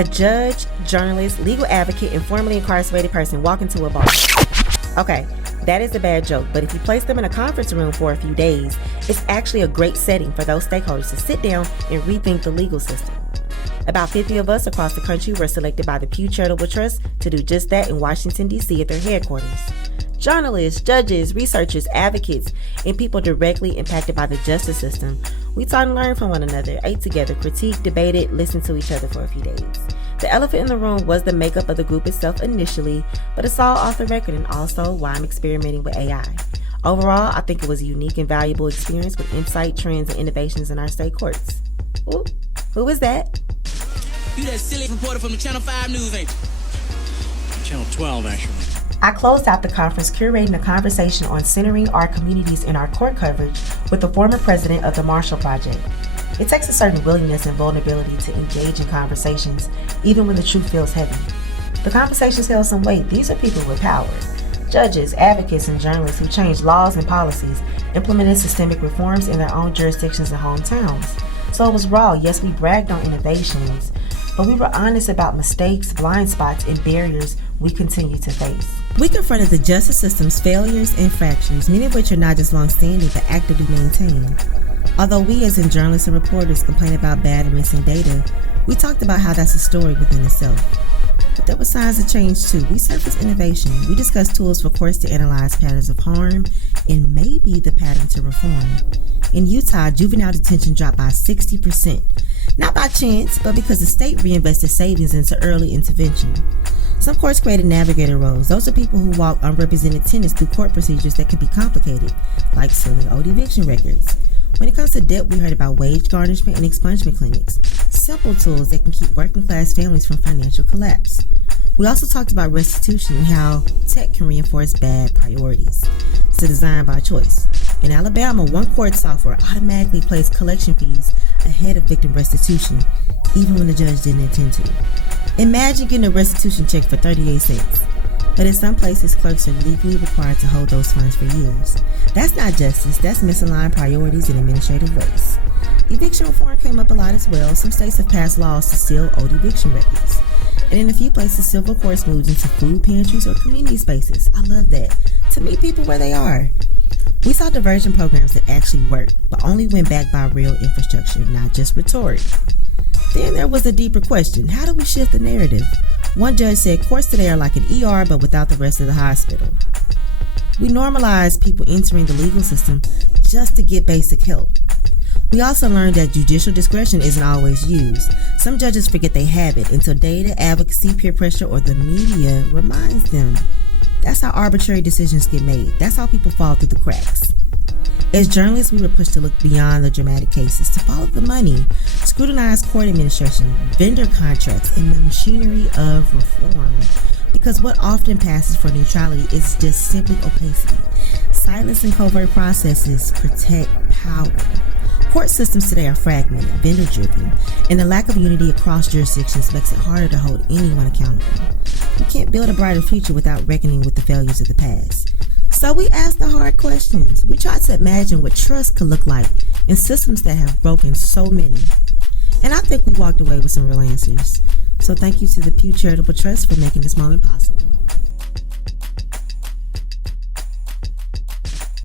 A judge, journalist, legal advocate, and formerly incarcerated person walk into a bar. Okay, that is a bad joke, but if you place them in a conference room for a few days, it's actually a great setting for those stakeholders to sit down and rethink the legal system. About 50 of us across the country were selected by the Pew Charitable Trust to do just that in Washington, D.C. at their headquarters. Journalists, judges, researchers, advocates, and people directly impacted by the justice system, we taught and learned from one another, ate together, critiqued, debated, listened to each other for a few days. The elephant in the room was the makeup of the group itself initially, but it's all off the record and also why I'm experimenting with AI. Overall, I think it was a unique and valuable experience with insight, trends, and innovations in our state courts. Ooh, who is that? You that silly reporter from the Channel 5 News, ain't you? Channel 12, actually. I closed out the conference curating a conversation on centering our communities in our court coverage with the former president of the Marshall Project. It takes a certain willingness and vulnerability to engage in conversations, even when the truth feels heavy. The conversations held some weight. These are people with power. Judges, advocates, and journalists who changed laws and policies, implemented systemic reforms in their own jurisdictions and hometowns. So it was raw. Yes, we bragged on innovations, but we were honest about mistakes, blind spots, and barriers we continue to face. We confronted the justice system's failures and fractures, many of which are not just long-standing but actively maintained. Although we as in journalists and reporters complain about bad and missing data, we talked about how that's a story within itself. But there were signs of change too. We surfaced innovation. We discussed tools for courts to analyze patterns of harm and maybe the pattern to reform. In Utah, juvenile detention dropped by 60%. Not by chance, but because the state reinvested savings into early intervention. Some courts created navigator roles. Those are people who walk unrepresented tenants through court procedures that can be complicated, like sealing old eviction records. When it comes to debt, we heard about wage garnishment and expungement clinics, simple tools that can keep working class families from financial collapse. We also talked about restitution and how tech can reinforce bad priorities. It's a design by choice. In Alabama, one court software automatically placed collection fees ahead of victim restitution, even when the judge didn't intend to. Imagine getting a restitution check for 38 cents. But in some places, clerks are legally required to hold those funds for years. That's not justice, that's misaligned priorities and administrative waste. Eviction reform came up a lot as well. Some states have passed laws to seal old eviction records. And in a few places, civil courts moved into food pantries or community spaces. I love that. To meet people where they are. We saw diversion programs that actually worked, but only when backed by real infrastructure, not just rhetoric. Then there was a deeper question. How do we shift the narrative? One judge said courts today are like an ER, but without the rest of the hospital. We normalize people entering the legal system just to get basic help. We also learned that judicial discretion isn't always used. Some judges forget they have it until data, advocacy, peer pressure, or the media reminds them. That's how arbitrary decisions get made. That's how people fall through the cracks. As journalists, we were pushed to look beyond the dramatic cases, to follow the money, scrutinize court administration, vendor contracts, and the machinery of reform. Because what often passes for neutrality is just simply opacity. Silence and covert processes protect power. Court systems today are fragmented, vendor-driven, and the lack of unity across jurisdictions makes it harder to hold anyone accountable. We can't build a brighter future without reckoning with the failures of the past. So we asked the hard questions. We tried to imagine what trust could look like in systems that have broken so many. And I think we walked away with some real answers. So thank you to the Pew Charitable Trust for making this moment possible.